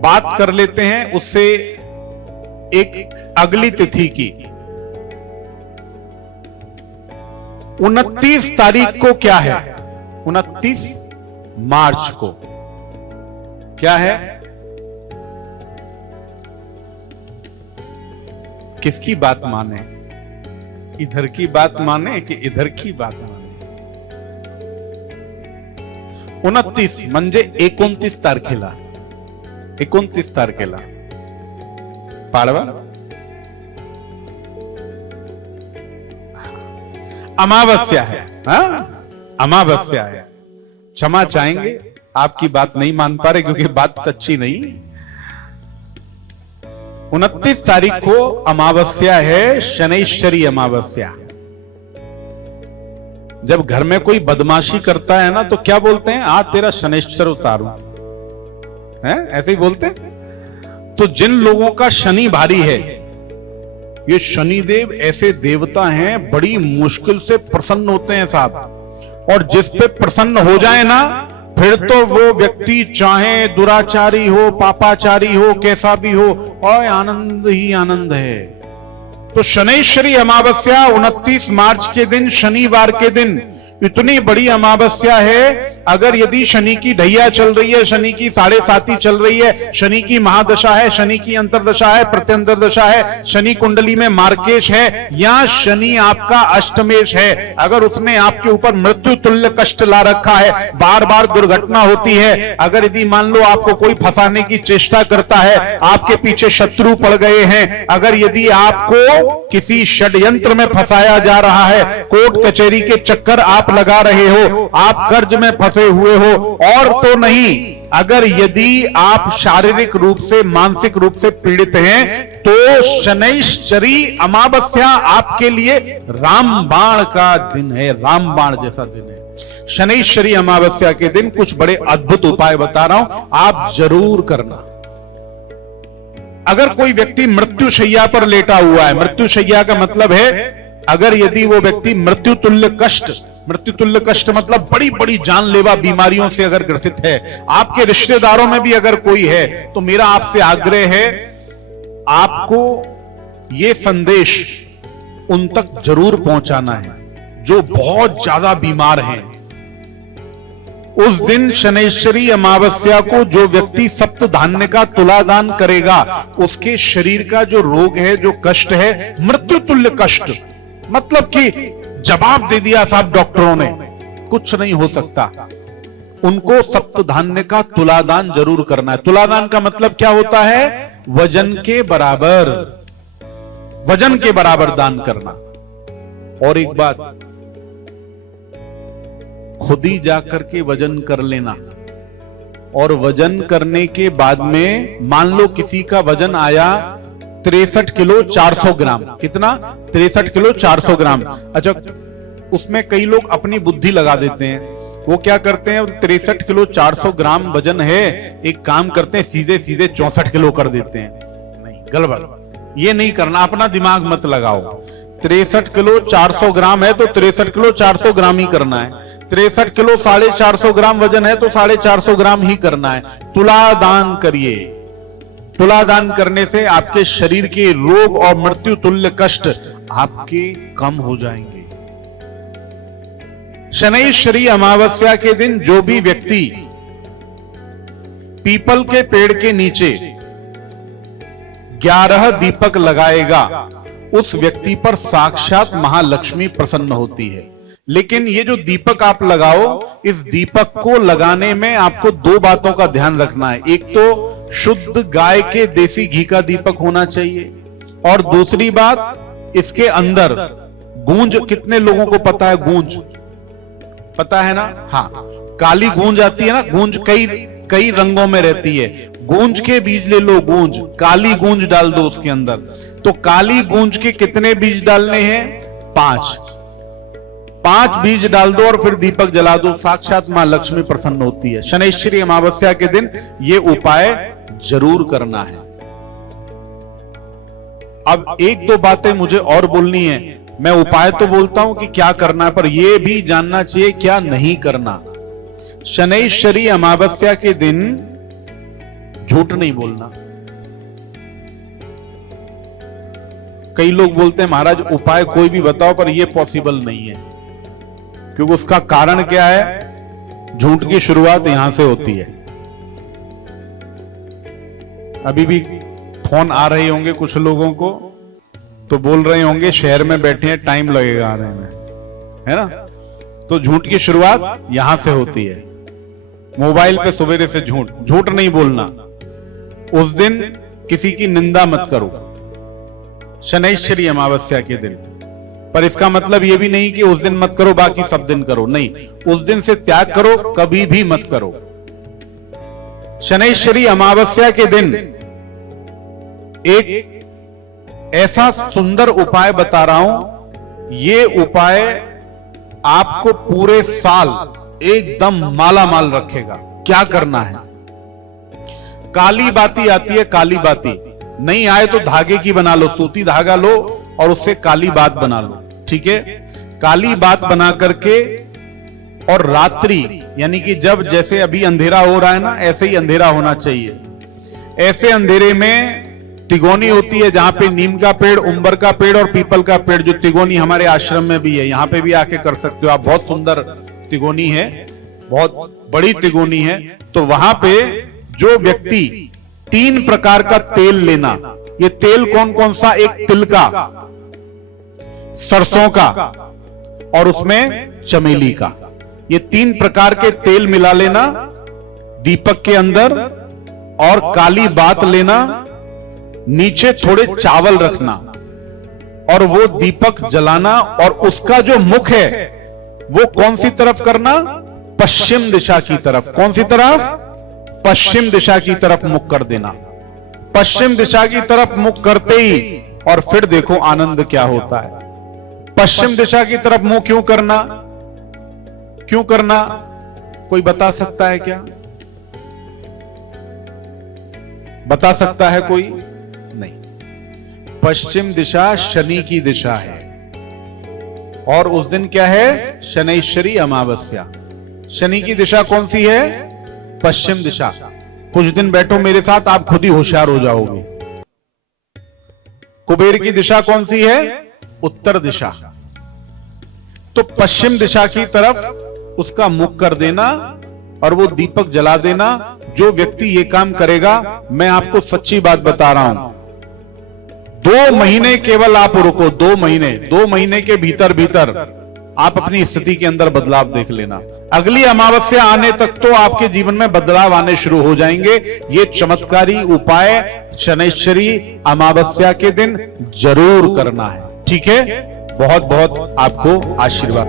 बात कर लेते हैं उससे एक अगली तिथि की। 29 तारीख को क्या है? 29 मार्च को क्या है? किसकी बात माने? इधर की बात माने कि इधर की बात माने? 29 म्हणजे 29 तारखेला, 29 तारखेला पाडवा, अमावस्या है। अमावस्या है। क्षमा चाहेंगे, आपकी बात नहीं मान पा रहे क्योंकि बात सच्ची नहीं। 29 तारीख को अमावस्या है, शनैश्वरी अमावस्या। जब घर में कोई बदमाशी करता है ना तो क्या बोलते हैं? आज तेरा शनैश्वर उतारूं, है ऐसे ही बोलते हैं। तो जिन लोगों का शनि भारी है, ये शनिदेव ऐसे देवता हैं, बड़ी मुश्किल से प्रसन्न होते हैं साहब। और जिस पे प्रसन्न हो जाए ना, फिर तो वो व्यक्ति चाहे दुराचारी हो, पापाचारी हो, कैसा भी हो, और आनंद ही आनंद है। तो शनैश्वरी अमावस्या 29 मार्च के दिन, शनिवार के दिन, इतनी बड़ी अमावस्या है। अगर यदि शनि की ढैया चल रही है, शनि की 7.5 चल रही है, शनि की महादशा है, शनि की अंतरदशा है, प्रत्यंतर दशा है, शनि कुंडली में मार्केश है, या शनि आपका अष्टमेश है, अगर उसने आपके ऊपर मृत्यु तुल्य कष्ट ला रखा है, बार बार दुर्घटना होती है, अगर यदि मान लो आपको कोई फंसाने की चेष्टा करता है, आपके पीछे शत्रु पड़ गए हैं, अगर यदि आपको किसी षड्यंत्र में फंसाया जा रहा है, कोर्ट कचहरी के चक्कर आप लगा रहे हो, आप कर्ज में फंसे हुए हो, और तो नहीं, अगर यदि आप शारीरिक रूप से, मानसिक रूप से पीड़ित हैं, तो शनैश्वरी अमावस्या आपके लिए रामबाण का दिन है, रामबाण जैसा दिन है। शनैश्वरी अमावस्या के दिन कुछ बड़े अद्भुत उपाय बता रहा हूं, आप जरूर करना। अगर कोई व्यक्ति मृत्युशैया पर लेटा हुआ है, मृत्युशैया का मतलब है अगर यदि वो व्यक्ति मृत्यु तुल्य कष्ट मतलब बड़ी बड़ी जानलेवा बीमारियों से अगर ग्रसित है, आपके रिश्तेदारों में भी अगर कोई है, तो मेरा आपसे आग्रह है, आपको ये संदेश उन तक जरूर पहुंचाना है जो बहुत ज्यादा बीमार हैं। उस दिन शनैश्वरी अमावस्या को जो व्यक्ति सप्त धान्य का तुलादान करेगा, उसके शरीर का जो रोग है, जो कष्ट है, मृत्यु तुल्य कष्ट, मतलब कि जवाब दे दिया साहब डॉक्टरों ने, कुछ नहीं हो सकता, उनको सप्त धान्य का तुलादान जरूर करना है। तुलादान का मतलब क्या होता है? वजन के बराबर दान करना। और एक बात, खुद ही जाकर के वजन कर लेना, और वजन करने के बाद में मान लो किसी का वजन आया 63 किलो 400 ग्राम, कितना? 63 किलो 400 ग्राम। अच्छा, उसमें कई लोग अपनी बुद्धि लगा देते हैं, वो क्या करते हैं, 63 किलो 400 ग्राम वजन है, एक काम करते हैं, सीधे 64 किलो कर देते हैं। नहीं, गड़बड़, ये नहीं करना, अपना दिमाग मत लगाओ। 63 किलो 400 ग्राम है तो 63 किलो 400 ग्राम ही करना है। 63 किलो 450 ग्राम वजन है तो 450 ग्राम ही करना है। तुलादान करिए। तुलादान करने से आपके शरीर के रोग और मृत्यु तुल्य कष्ट आपके कम हो जाएंगे। शनैश्वरी अमावस्या के दिन जो भी व्यक्ति पीपल के पेड़ के नीचे 11 दीपक लगाएगा, उस व्यक्ति पर साक्षात महालक्ष्मी प्रसन्न होती है। लेकिन ये जो दीपक आप लगाओ, इस दीपक को लगाने में आपको 2 बातों का ध्यान रखना है। एक तो शुद्ध गाय के देसी घी का दीपक होना चाहिए, और दूसरी बात, इसके अंदर गूंज, कितने लोगों को पता है गूंज? पता है ना? हाँ, काली गूंज आती है ना, गूंज कई रंगों में रहती है। गूंज के बीज ले लो, गूंज, काली गूंज डाल दो उसके अंदर। तो काली गूंज के कितने बीज डालने हैं? 5 बीज डाल दो और फिर दीपक जला दो, साक्षात मां लक्ष्मी प्रसन्न होती है। शनैश्वरी अमावस्या के दिन ये उपाय जरूर करना है। अब 1-2 बातें मुझे और बोलनी है। मैं उपाय तो बोलता हूं कि क्या करना है, पर यह भी जानना चाहिए क्या नहीं करना। शनैश्वरी अमावस्या के दिन झूठ नहीं बोलना। कई लोग बोलते हैं महाराज उपाय कोई भी बताओ, पर यह पॉसिबल नहीं है, क्योंकि उसका कारण क्या है? झूठ की शुरुआत यहां से होती है। अभी भी फोन आ रहे होंगे कुछ लोगों को, तो बोल रहे होंगे शहर में बैठे हैं, टाइम लगेगा आने में, है ना? तो झूठ की शुरुआत यहां से होती है। मोबाइल पे सवेरे से झूठ नहीं बोलना। उस दिन किसी की निंदा मत करो, शनैश्चरी अमावस्या के दिन। पर इसका मतलब यह भी नहीं कि उस दिन मत करो बाकी सब दिन करो, नहीं, उस दिन से त्याग करो, कभी भी मत करो। शनैश्चरी अमावस्या के दिन एक ऐसा सुंदर उपाय बता रहा हूं, यह उपाय आपको पूरे साल एकदम माला माल रखेगा। क्या करना है? काली बाती आती है, काली बाती नहीं आए तो धागे की बना लो, सूती धागा लो और उससे काली बात बना लो, ठीक है? काली बात बना करके, और रात्रि यानी कि जब जैसे अभी अंधेरा हो रहा है ना, ऐसे ही अंधेरा होना चाहिए। ऐसे अंधेरे में तिगोनी होती है, जहां पे नीम का पेड़, उम्बर का पेड़ और पीपल का पेड़, जो तिगोनी हमारे आश्रम में भी है, यहां पे भी आके कर सकते हो आप। बहुत सुंदर तिगोनी है, बहुत बड़ी तिगोनी है। तो वहां पे जो व्यक्ति 3 प्रकार का तेल लेना, ये तेल कौन कौन सा? एक तिल का, सरसों का और उसमें चमेली का, ये 3 प्रकार के तेल मिला लेना दीपक के अंदर, और काली बात लेना, नीचे थोड़े चावल रखना और वो दीपक जलाना, और उसका जो मुख है वो कौन सी तरफ करना? पश्चिम दिशा की तरफ। कौन सी तरफ? पश्चिम दिशा की तरफ मुख कर देना। पश्चिम दिशा की तरफ मुख करते ही, और फिर देखो आनंद क्या होता है। पश्चिम दिशा की तरफ मुंह क्यों करना? क्यों करना? कोई बता सकता है क्या? बता सकता है कोई? नहीं। पश्चिम दिशा शनि की दिशा है, और उस दिन क्या है? शनैश्चरी अमावस्या। शनि की दिशा कौन सी है? पश्चिम दिशा। कुछ दिन बैठो मेरे साथ, आप खुद ही होशियार हो जाओगे। कुबेर की दिशा कौन सी है? उत्तर दिशा। तो पश्चिम दिशा की तरफ उसका मुख कर देना और वो दीपक जला देना। जो व्यक्ति ये काम करेगा, मैं आपको सच्ची बात बता रहा हूं, 2 महीने केवल आप रुको, 2 महीने के भीतर भीतर आप अपनी स्थिति के अंदर बदलाव देख लेना। अगली अमावस्या आने तक तो आपके जीवन में बदलाव आने शुरू हो जाएंगे। ये चमत्कारी उपाय शनैश्चरी अमावस्या के दिन जरूर करना है, ठीक है? बहुत बहुत आपको आशीर्वाद।